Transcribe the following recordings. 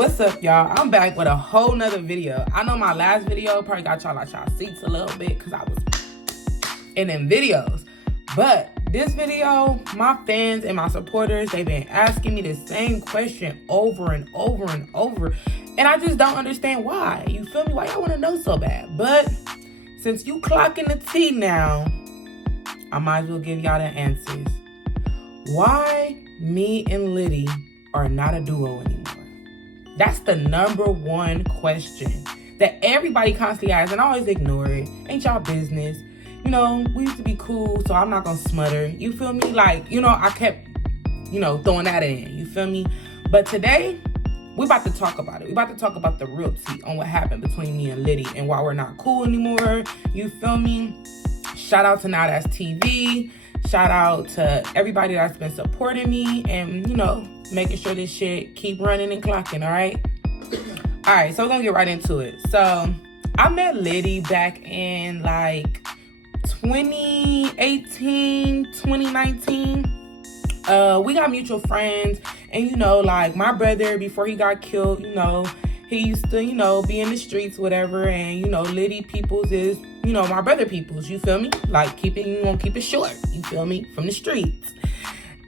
What's up, y'all? I'm back with a whole nother video. I know my last video probably got y'all out y'all seats a little bit because I was in them videos. But this video, my fans and my supporters, they've been asking me the same question over and over and over. And I just don't understand why. You feel me? Why y'all want to know so bad? But since you clocking the T now, I might as well give y'all the answers. Why me and Liddy are not a duo anymore? That's the number one question that everybody constantly asks, and I always ignore it. Ain't y'all business. You know, we used to be cool, so I'm not gonna smother. You feel me? Like, you know, I kept, throwing that in. You feel me? But today, we about to talk about it. We about to talk about the real tea on what happened between me and Liddy and why we're not cool anymore. You feel me? Shout out to Now That's TV. Shout out to everybody that's been supporting me and, making sure this shit keep running and clocking, all right? All right, so we're gonna get right into it. So I met Liddy back in 2018, 2019. We got mutual friends, and my brother, before he got killed, he used to, be in the streets, whatever, and Liddy peoples is, my brother peoples, you feel me? Like, you gonna keep it short, you feel me? From the streets.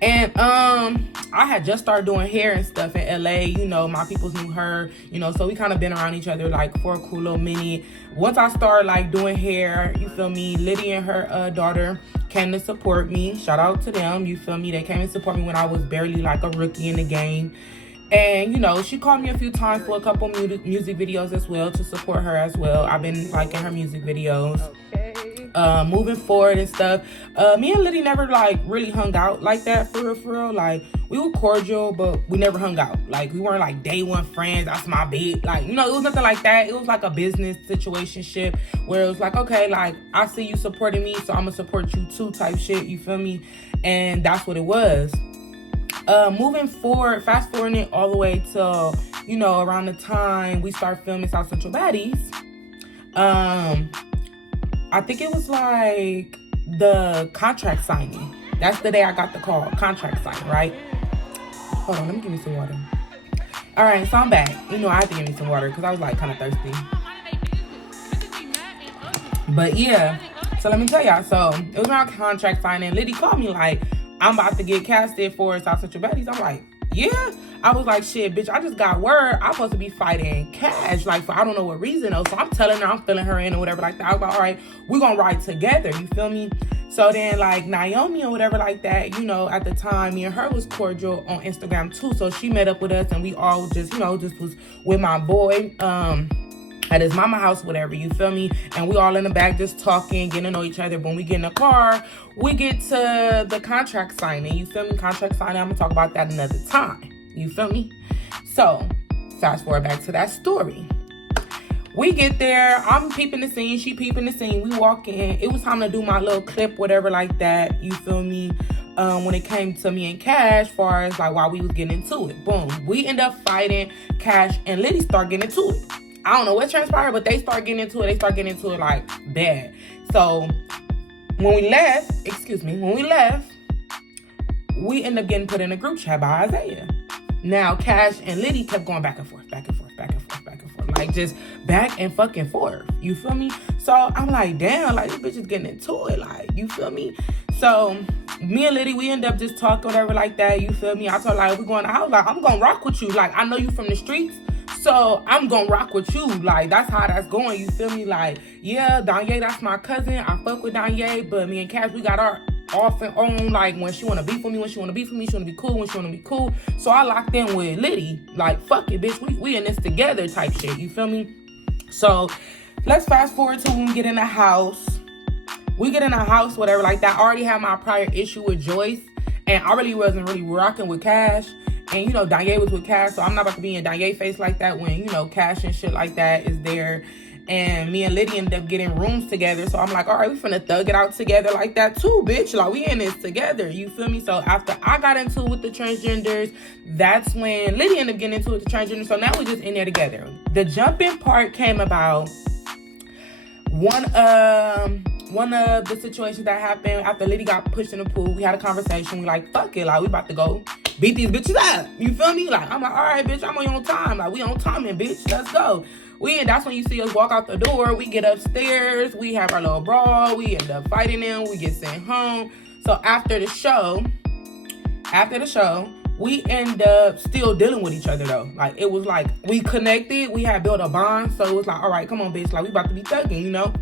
And I had just started doing hair and stuff in LA, my peoples knew her, so we kind of been around each other for a cool little minute. Once I started doing hair, you feel me, Liddy and her daughter came to support me. Shout out to them, you feel me? They came to support me when I was barely a rookie in the game. And, she called me a few times for a couple music videos as well to support her as well. I've been liking her music videos. Moving forward and stuff. Me and Liddy never really hung out like that for real. We were cordial, but we never hung out. We weren't day one friends. That's my bitch. It was nothing like that. It was a business situationship where it was okay, I see you supporting me, so I'm gonna support you too type shit. You feel me? And that's what it was. Moving forward, fast forwarding it all the way till, around the time we start filming South Central Baddies. I think it was the contract signing. That's the day I got the call, contract signing, right? Hold on, let me give me some water. All right, so I'm back. I had to give me some water because I was kind of thirsty. But yeah, so let me tell y'all. So it was around contract signing. Liddy called me I'm about to get casted for South Central Baddies. I'm like, yeah. I was like, shit, bitch, I just got word I'm supposed to be fighting Cash, for I don't know what reason, though. So I'm telling her, I'm filling her in or whatever like that. I was like, all right, we're going to ride together, you feel me? So then, Naomi or whatever like that, at the time, me and her was cordial on Instagram, too. So she met up with us, and we all just, just was with my boy, at his mama house, whatever, you feel me? And we all in the back just talking, getting to know each other. When we get in the car, we get to the contract signing, you feel me? Contract signing, I'm going to talk about that another time. You feel me? So, fast forward back to that story. We get there. I'm peeping the scene. She peeping the scene. We walk in. It was time to do my little clip, whatever like that. You feel me? When it came to me and Cash, far as while we was getting into it. Boom. We end up fighting. Cash and Liddy start getting into it. I don't know what transpired, but they start getting into it. They start getting into it bad. So, when we left, we end up getting put in a group chat by Isaiah. Now, Cash and Liddy kept going back and forth. Just back and fucking forth. You feel me? So, I'm damn, this bitch is getting into it. You feel me? So, me and Liddy, we end up just talking, whatever like that. You feel me? I told her, we going to the house. I'm going to rock with you. I know you from the streets. So, I'm going to rock with you. That's how that's going. You feel me? Yeah, Danye, that's my cousin. I fuck with Danye. But me and Cash, we got our off and on, when she want to beef with me, when she want to beef with me, she want to be cool, when she want to be cool. So I locked in with Liddy, fuck it, bitch, we in this together type shit, you feel me? So let's fast forward to when we get in the house. We get in the house, whatever like that. I already had my prior issue with Joyce, and I really wasn't rocking with Cash. And, Danye was with Cash, so I'm not about to be in Danye face like that when, Cash and shit like that is there. And me and Liddy ended up getting rooms together. So I'm all right, we finna thug it out together like that too, bitch. We in this together, you feel me? So after I got into it with the transgenders, that's when Liddy ended up getting into it with the transgenders. So now we just in there together. The jumping part came about one of the situations that happened after Liddy got pushed in the pool. We had a conversation. We fuck it, we about to go beat these bitches up. You feel me? Like, I'm like, all right, bitch, I'm on your time. Like, we on timing, bitch. Let's go. That's when you see us walk out the door. We get upstairs. We have our little brawl. We end up fighting them. We get sent home. So after the show, we end up still dealing with each other, though. Like, it was like, we connected. We had built a bond. So it was like, all right, come on, bitch. Like, we about to be thugging, you know?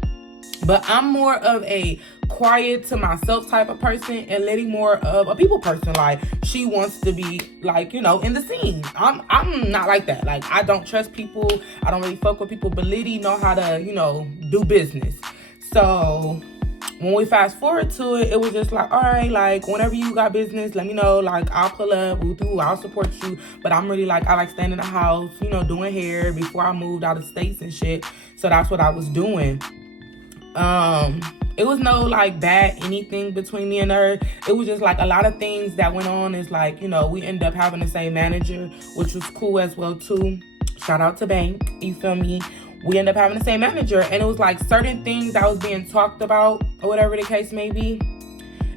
But I'm more of a quiet to myself type of person, and Liddy more of a people person. Like, she wants to be, like, you know, in the scene. I'm not like that. Like, I don't trust people. I don't really fuck with people. But Liddy know how to, you know, do business. So when we fast forward to it, it was just like, all right, like, whenever you got business, let me know. Like, I'll pull up, I'll support you. But I'm really like, I like staying in the house, you know, doing hair before I moved out of states and shit. So that's what I was doing. It was no like bad anything between me and her. It was just like a lot of things that went on. Is like, you know, we ended up having the same manager, which was cool as well too. Shout out to Bank, you feel me? We ended up having the same manager, and it was like certain things that was being talked about or whatever the case may be.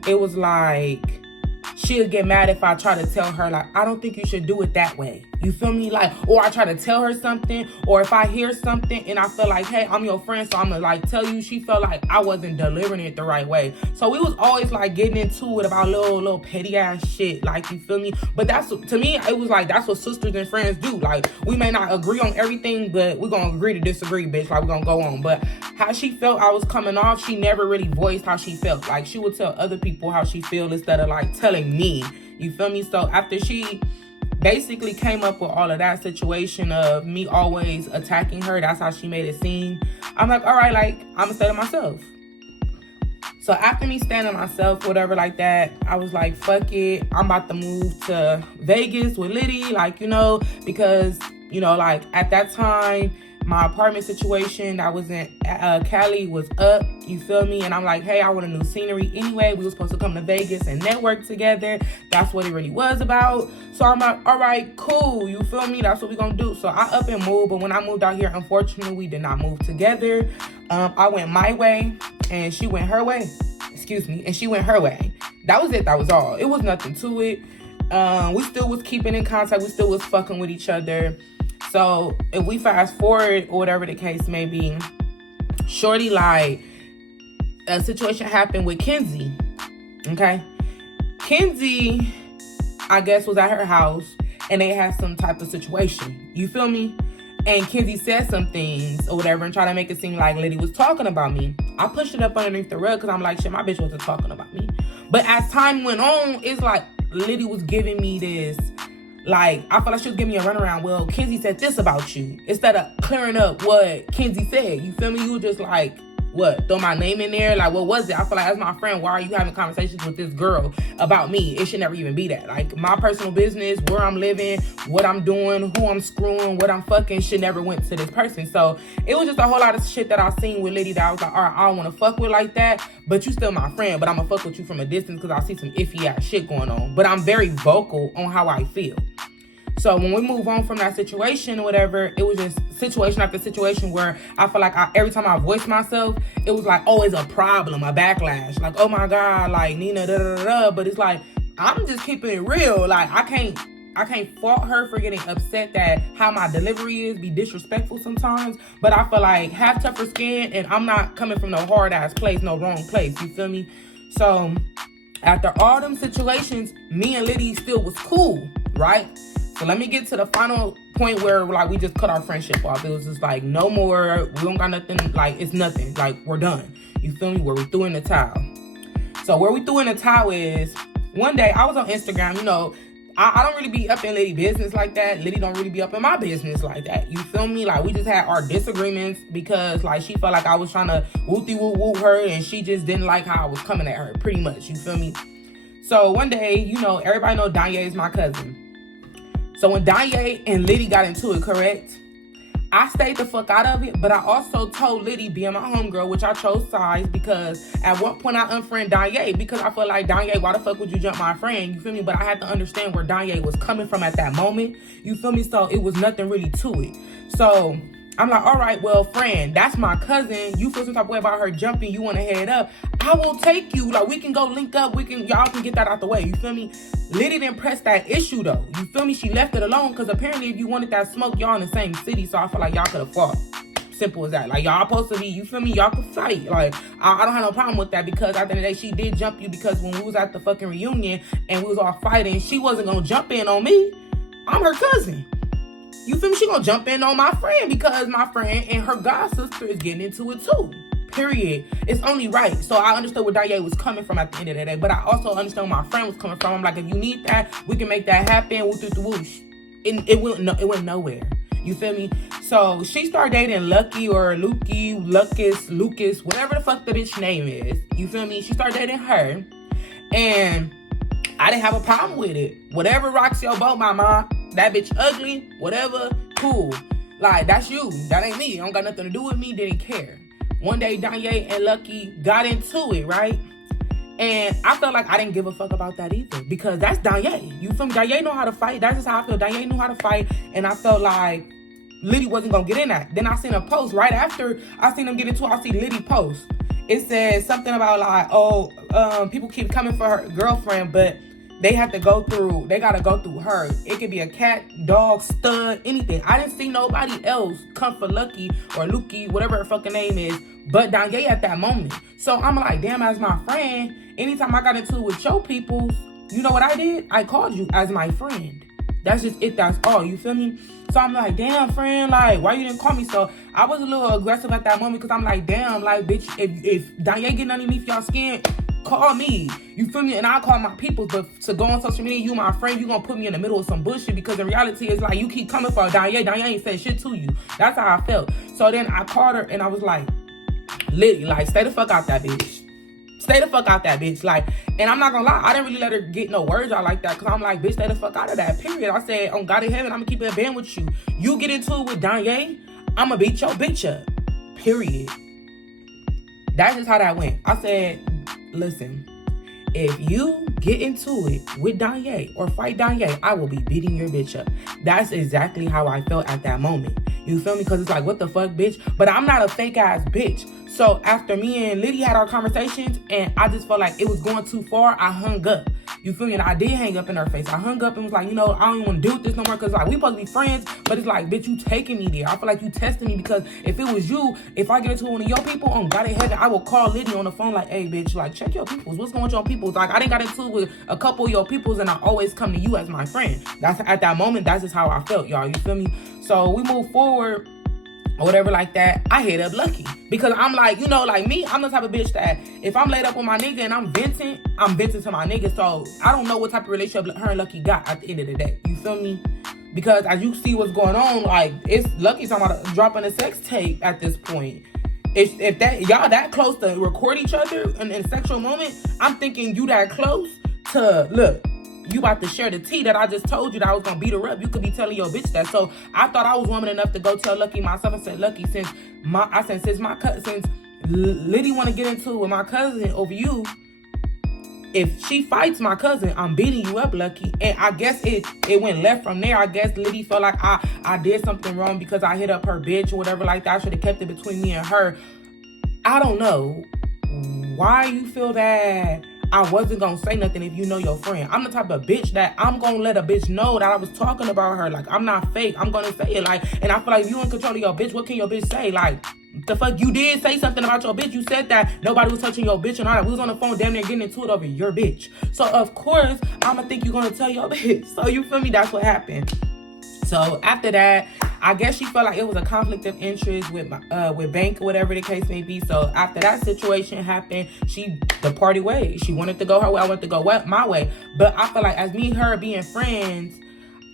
It was like, she'll get mad if I try to tell her, like, I don't think you should do it that way. You feel me? Like, or I try to tell her something, or if I hear something and I feel like, hey, I'm your friend, so I'm gonna like tell you. She felt like I wasn't delivering it the right way. So we was always like getting into it about little petty ass shit. Like, you feel me? But that's, to me, it was like, that's what sisters and friends do. Like, we may not agree on everything, but we're gonna agree to disagree, bitch. Like, we're gonna go on. But how she felt I was coming off, she never really voiced how she felt. Like, she would tell other people how she feel instead of like telling me. You feel me? So after she basically came up with all of that situation of me always attacking her, that's how she made it seem. I'm like, all right, like, I'm gonna stay to myself. So after me staying to myself, whatever like that, I was like, fuck it. I'm about to move to Vegas with Liddy, like, you know, because, you know, like at that time, my apartment situation that was in Cali was up, you feel me? And I'm like, hey, I want a new scenery anyway. We were supposed to come to Vegas and network together. That's what it really was about. So I'm like, all right, cool, you feel me? That's what we're gonna do. So I up and moved, but when I moved out here, unfortunately, we did not move together. I went my way and she went her way. And she went her way. That was it, that was all. It was nothing to it. We still was keeping in contact. We still was fucking with each other. So if we fast forward or whatever the case may be, shorty, like, a situation happened with Kenzie, okay? Kenzie, I guess, was at her house and they had some type of situation, you feel me? And Kenzie said some things or whatever and tried to make it seem like Liddy was talking about me. I pushed it up underneath the rug because I'm like, shit, my bitch wasn't talking about me. But as time went on, it's like Liddy was giving me this, like, I felt like she was giving me a runaround. Well, Kenzie said this about you. Instead of clearing up what Kenzie said. You feel me? You were just like, what? Throw my name in there? Like, what was it? I feel like, as my friend, why are you having conversations with this girl about me? It should never even be that. Like, my personal business, where I'm living, what I'm doing, who I'm screwing, what I'm fucking, should never went to this person. So it was just a whole lot of shit that I seen with Liddy that I was like, all right, I don't want to fuck with like that, but you still my friend, but I'm going to fuck with you from a distance because I see some iffy ass shit going on. But I'm very vocal on how I feel. So when we move on from that situation or whatever, it was just situation after situation where I feel like every time I voiced myself, it was like always a problem, a backlash. Like, oh my God, like Nina, da da da da. But it's like, I'm just keeping it real. Like, I can't fault her for getting upset that how my delivery is, be disrespectful sometimes. But I feel like have tougher skin, and I'm not coming from no hard ass place, no wrong place. You feel me? So after all them situations, me and Liddy still was cool, right? So let me get to the final point where, like, we just cut our friendship off. It was just like, no more. We don't got nothing. Like, it's nothing. Like, we're done. You feel me? Where we threw in the towel. So where we threw in the towel is, one day I was on Instagram. You know, I don't really be up in Liddy business like that. Liddy don't really be up in my business like that. You feel me? Like, we just had our disagreements because, like, she felt like I was trying to woo her, and she just didn't like how I was coming at her, pretty much. You feel me? So one day, you know, everybody know Danye is my cousin. So when Danye and Liddy got into it, correct? I stayed the fuck out of it, but I also told Liddy, being my homegirl, which I chose sides because at one point I unfriended Danye because I felt like, Danye, why the fuck would you jump my friend? You feel me? But I had to understand where Danye was coming from at that moment. You feel me? So it was nothing really to it. So I'm like, all right, well, friend, that's my cousin. You feel some type of way about her jumping. You want to head up. I will take you. Like, we can go link up. Y'all can get that out the way. You feel me? Liddy didn't press that issue, though. You feel me? She left it alone because apparently if you wanted that smoke, y'all in the same city. So I feel like y'all could have fought. Simple as that. Like, y'all supposed to be, you feel me? Y'all could fight. Like, I don't have no problem with that because at the end of the day, she did jump you because when we was at the fucking reunion and we was all fighting, she wasn't going to jump in on me. I'm her cousin. You feel me? She gonna jump in on my friend because my friend and her god sister is getting into it too. Period. It's only right. So I understood where Danye was coming from at the end of the day, but I also understand where my friend was coming from. I'm like, if you need that, we can make that happen. Whoosh. It went nowhere. You feel me? So she started dating Lucky or Lukey, Lucas, whatever the fuck the bitch name is. You feel me? She started dating her, and I didn't have a problem with it. Whatever rocks your boat, mama. That bitch ugly, whatever, cool. Like, that's you. That ain't me. Don't got nothing to do with me. Didn't care. One day, Danye and Lucky got into it, right? And I felt like I didn't give a fuck about that either. Because that's Danye. You feel me? Danye know how to fight. That's just how I feel. Danye knew how to fight. And I felt like Liddy wasn't going to get in that. Then I seen a post right after I seen them get into it. I see Liddy post. It says something about like, people keep coming for her girlfriend, but they gotta go through her. It could be a cat, dog, stud, anything. I didn't see nobody else come for Lucky or Lukey, whatever her fucking name is, but Danye at that moment. So I'm like, damn, as my friend, anytime I got into it with your peoples, you know what I did? I called you as my friend. That's just it, that's all, you feel me? So I'm like, damn, friend, like, why you didn't call me? So I was a little aggressive at that moment because I'm like, damn, like, bitch, if Danye getting underneath y'all skin, call me. You feel me? And I'll call my people. But to go on social media, you my friend, you gonna put me in the middle of some bullshit because the reality is like you keep coming for Danye. Danye ain't said shit to you. That's how I felt. So then I called her and I was like, Liddy, like, stay the fuck out that bitch. Stay the fuck out that bitch. Like, and I'm not gonna lie, I didn't really let her get no words out like that because I'm like, bitch, stay the fuck out of that, period. I said, on God in heaven, I'm gonna keep it a band with you. You get into it with Danye, I'm gonna beat your bitch up, period. That's just how that went. I said, listen, if you get into it with Danye or fight Danye, I will be beating your bitch up. That's exactly how I felt at that moment. You feel me? Because it's like, what the fuck, bitch? But I'm not a fake ass bitch. So after me and Liddy had our conversations and I just felt like it was going too far, I hung up. You feel me? And I did hang up in her face. I hung up and was like, you know, I don't even want to deal with this no more because like we supposed to be friends, but it's like, bitch, you taking me there. I feel like you testing me because if it was you, if I get into one of your people, on God in heaven, I will call Liddy on the phone like, hey, bitch, like, check your peoples. What's going on with your peoples? Like, I didn't got into it with a couple of your peoples and I always come to you as my friend. That's at that moment, that's just how I felt, y'all. You feel me? So we move forward or whatever like that. I hit up Lucky because I'm like, you know, like me, I'm the type of bitch that if I'm laid up with my nigga and I'm venting to my nigga. So I don't know what type of relationship her and Lucky got at the end of the day. You feel me? Because as you see what's going on, like, it's Lucky talking about dropping a sex tape at this point. If that y'all that close to record each other in a sexual moment, I'm thinking you that close to look. You about to share the tea that I just told you that I was gonna beat her up. You could be telling your bitch that. So I thought I was woman enough to go tell Lucky myself and said, Lucky, since Liddy want to get into it with my cousin over you, if she fights my cousin, I'm beating you up, Lucky. And I guess it went left from there. I guess Liddy felt like I did something wrong because I hit up her bitch or whatever like that. I should have kept it between me and her. I don't know why you feel that I wasn't gonna say nothing if you know your friend. I'm the type of bitch that I'm gonna let a bitch know that I was talking about her. Like, I'm not fake. I'm gonna say it. Like, and I feel like if you in control of your bitch, what can your bitch say? Like, the fuck, you did say something about your bitch. You said that nobody was touching your bitch and all that. We was on the phone damn near getting into it over your bitch. So of course, I'ma think you're gonna tell your bitch. So you feel me? That's what happened. So after that, I guess she felt like it was a conflict of interest with Bank or whatever the case may be. So after that situation happened, she departed ways. She wanted to go her way. I wanted to go my way. But I feel like as me and her being friends,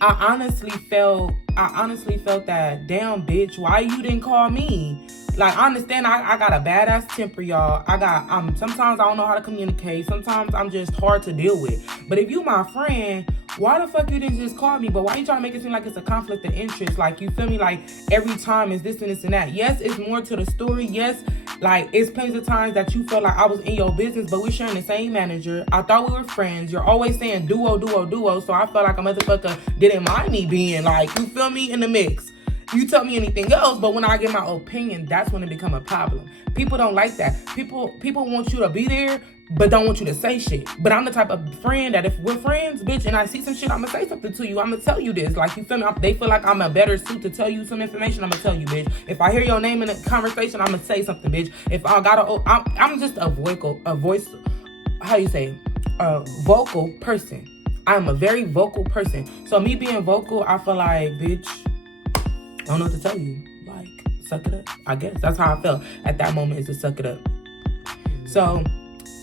I honestly felt that, damn, bitch, why you didn't call me? Like, I understand I got a badass temper, y'all. Sometimes I don't know how to communicate. Sometimes I'm just hard to deal with. But if you my friend, why the fuck you didn't just call me? But why you trying to make it seem like it's a conflict of interest? Like, you feel me? Like, every time is this and this and that. Yes, it's more to the story. Yes, like, it's plenty of times that you felt like I was in your business, but we're sharing the same manager. I thought we were friends. You're always saying duo. So I felt like a motherfucker didn't mind me being, like, you feel me, in the mix. you tell me anything else, but when I give my opinion, that's when it become a problem. People don't like that. People want you to be there, but don't want you to say shit. But I'm the type of friend that if we're friends, bitch, and I see some shit, I'm gonna say something to you. I'm gonna tell you this. Like, you feel me? They feel like I'm a better suit to tell you some information. I'm gonna tell you, bitch. If I hear your name in a conversation, I'm gonna say something, bitch. If I gotta, I'm just a voice, how you say, a vocal person. I'm a very vocal person. So me being vocal, I feel like, bitch, I don't know what to tell you. Like, suck it up. I guess that's how I felt at that moment, is to suck it up. So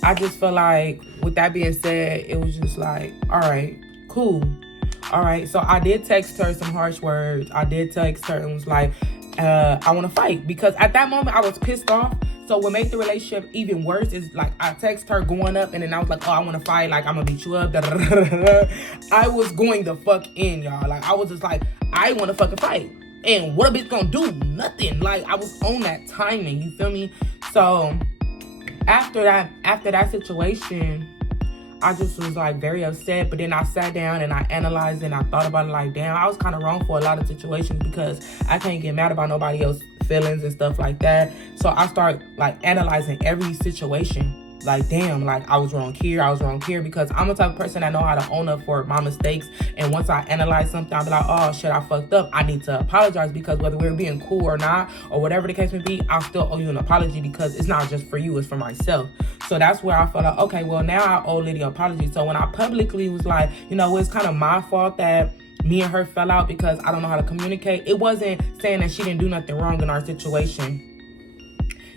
I just feel like, with that being said, it was just like, all right, cool. All right. So I did text her some harsh words. I did text her and was like, I want to fight. Because at that moment, I was pissed off. So what made the relationship even worse is, like, I text her going up, and then I was like, oh, I want to fight. Like, I'm going to beat you up. Da, da, da, da, da. I was going the fuck in, y'all. Like, I was just like, I want to fucking fight. And what a bitch gonna do? Nothing. Like, I was on that timing. You feel me? So after that situation, I just was like very upset. But then I sat down and I analyzed and I thought about it, like, damn, I was kind of wrong for a lot of situations, because I can't get mad about nobody else's feelings and stuff like that. So I start like analyzing every situation. Like, damn, like, I was wrong here, because I'm the type of person that know how to own up for my mistakes. And once I analyze something, I'll be like, oh shit, I fucked up. I need to apologize, because whether we're being cool or not, or whatever the case may be, I'll still owe you an apology, because it's not just for you, it's for myself. So that's where I felt like, okay, well, now I owe Liddy an apology. So when I publicly was like, you know, it's kind of my fault that me and her fell out because I don't know how to communicate. It wasn't saying that she didn't do nothing wrong in our situation.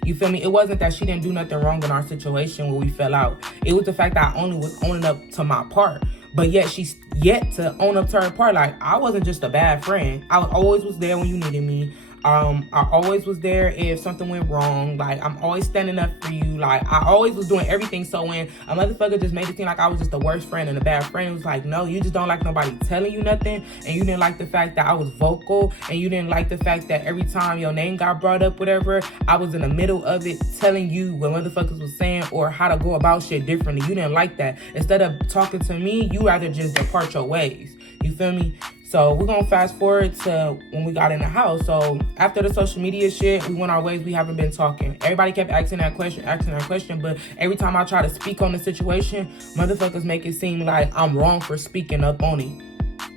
You feel me? It wasn't that she didn't do nothing wrong in our situation when we fell out. It was the fact that I only was owning up to my part. But yet she's yet to own up to her part. Like, I wasn't just a bad friend. I always was there when you needed me. I always was there if something went wrong. Like, I'm always standing up for you. Like, I always was doing everything. So when a motherfucker just made it seem like I was just the worst friend and a bad friend, it was like, no, you just don't like nobody telling you nothing. And you didn't like the fact that I was vocal. And you didn't like the fact that every time your name got brought up, whatever, I was in the middle of it telling you what motherfuckers was saying or how to go about shit differently. You didn't like that. Instead of talking to me, you rather just depart your ways. You feel me? So we're going to fast forward to when we got in the house. So after the social media shit, we went our ways. We haven't been talking. Everybody kept asking that question. But every time I try to speak on the situation, motherfuckers make it seem like I'm wrong for speaking up on it.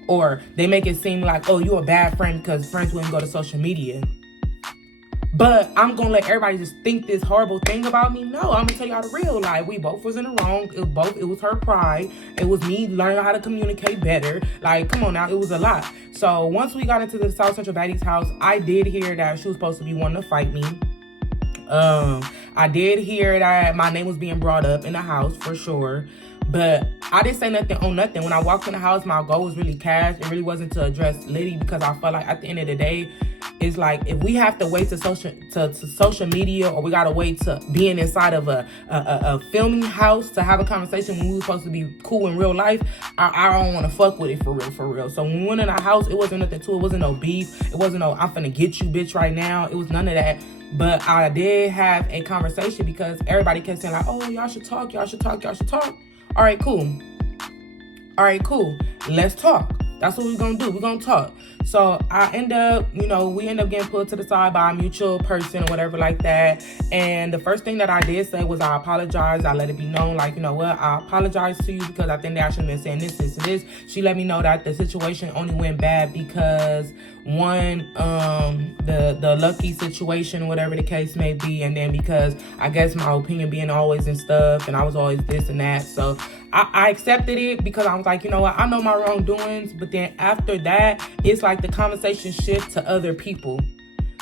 Or they make it seem like, oh, you're a bad friend because friends wouldn't go to social media. But I'm going to let everybody just think this horrible thing about me. No, I'm going to tell y'all the real. Like, we both was in the wrong. It was her pride. It was me learning how to communicate better. Like, come on now. It was a lot. So once we got into the South Central Baddie's house, I did hear that she was supposed to be wanting to fight me. I did hear that my name was being brought up in the house for sure. But I didn't say nothing on nothing. When I walked in the house, my goal was really cash. It really wasn't to address Liddy, because I felt like at the end of the day, it's like, if we have to wait to social media, or we gotta wait to being inside of a filming house to have a conversation when we were supposed to be cool in real life, I don't want to fuck with it for real. So when we went in the house, it wasn't nothing to it. It wasn't no beef. It wasn't no I'm finna get you bitch right now. It was none of that. But I did have a conversation, because everybody kept saying like, oh, y'all should talk. All right, cool. Let's talk. That's what we're going to do. We're going to talk. So we end up getting pulled to the side by a mutual person or whatever like that. And the first thing that I did say was I apologize. I let it be known, like, you know what, I apologize to you because I think that I should have been saying this, this, and this. She let me know that the situation only went bad because, one, the lucky situation, whatever the case may be, and then because I guess my opinion being always and stuff, and I was always this and that. So I accepted it because I was like, you know what, I know my wrongdoings. But then after that, it's like the conversation shift to other people.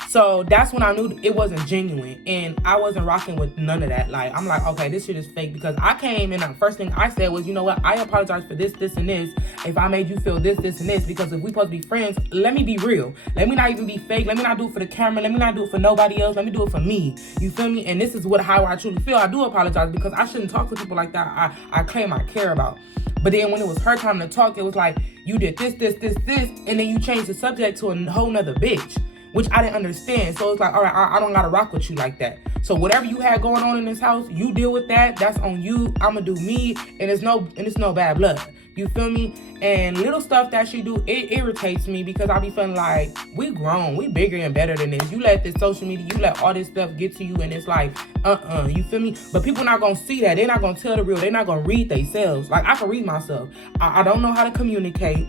So that's when I knew it wasn't genuine, and I wasn't rocking with none of that. Like, I'm like, okay, this shit is fake, because I came and the first thing I said was, you know what, I apologize for this, this, and this. If I made you feel this, this, and this, because if we supposed to be friends, let me be real. Let me not even be fake. Let me not do it for the camera. Let me not do it for nobody else. Let me do it for me. You feel me? And this is how I truly feel. I do apologize, because I shouldn't talk to people like that I claim I care about. But then when it was her time to talk, it was like, you did this, this, this, this, and then you changed the subject to a whole nother bitch, which I didn't understand. So it's like, all right, I don't gotta rock with you like that. So whatever you had going on in this house, you deal with that. That's on you. I'ma do me, and it's no bad blood. You feel me? And little stuff that she do, it irritates me because I be feeling like we grown, we bigger and better than this. You let this social media, you let all this stuff get to you, and it's like, you feel me? But people not gonna see that. They're not gonna tell the real. They're not gonna read themselves. Like, I can read myself. I don't know how to communicate.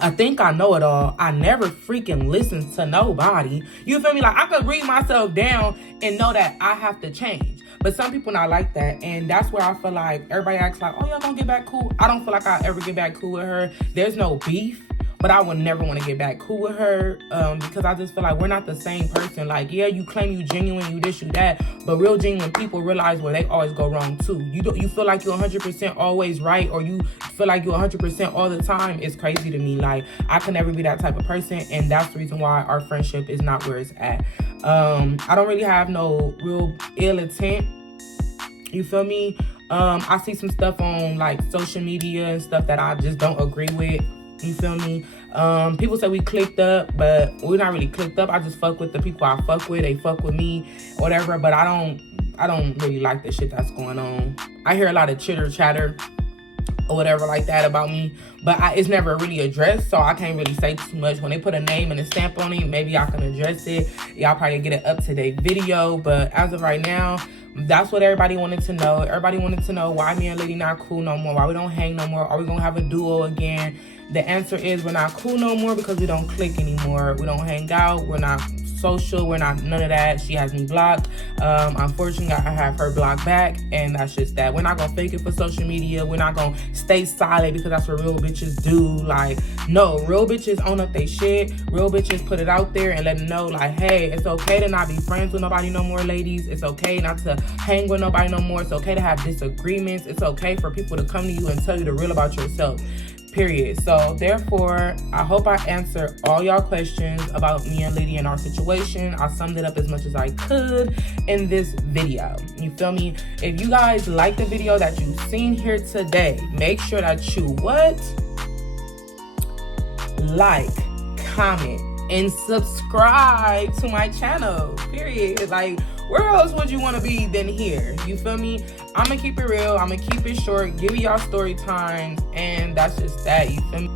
I think I know it all. I never freaking listen to nobody. You feel me? Like, I could read myself down and know that I have to change. But some people not like that. And that's where I feel like everybody acts like, oh, y'all gonna get back cool. I don't feel like I ever get back cool with her. There's no beef. But I would never want to get back cool with her because I just feel like we're not the same person. Like, yeah, you claim you genuine, you this, you that, but real genuine people realize where they always go wrong too. You feel like you're 100% always right, or you feel like you're 100% all the time. It's crazy to me. Like, I can never be that type of person, and that's the reason why our friendship is not where it's at. I don't really have no real ill intent. You feel me? I see some stuff on like social media and stuff that I just don't agree with. You feel me? People say we clicked up, but we're not really clicked up. I just fuck with the people I fuck with. They fuck with me, whatever. But I don't really like the shit that's going on. I hear a lot of chitter chatter or whatever like that about me, but it's never really addressed, so I can't really say too much. When they put a name and a stamp on it, maybe I can address it. Y'all probably get an up-to-date video, but as of right now, that's what everybody wanted to know. Everybody wanted to know why me and Liddy not cool no more, why we don't hang no more, are we gonna have a duo again? The answer is we're not cool no more because we don't click anymore. We don't hang out, we're not social, we're not none of that. She has me blocked. Unfortunately, I have her blocked back, and that's just that. We're not gonna fake it for social media. We're not gonna stay silent because that's what real bitches do. Like, no, real bitches own up they shit. Real bitches put it out there and let them know, like, hey, it's okay to not be friends with nobody no more, ladies. It's okay not to hang with nobody no more. It's okay to have disagreements. It's okay for people to come to you and tell you the real about yourself. Period. So therefore, I hope I answered all y'all questions about me and Liddy and our situation. I summed it up as much as I could in this video. You feel me? If you guys like the video that you've seen here today, make sure that you like, comment, and subscribe to my channel. Period. Like, where else would you want to be than here? You feel me? I'm going to keep it real. I'm going to keep it short. Give y'all story times. And that's just that. You feel me?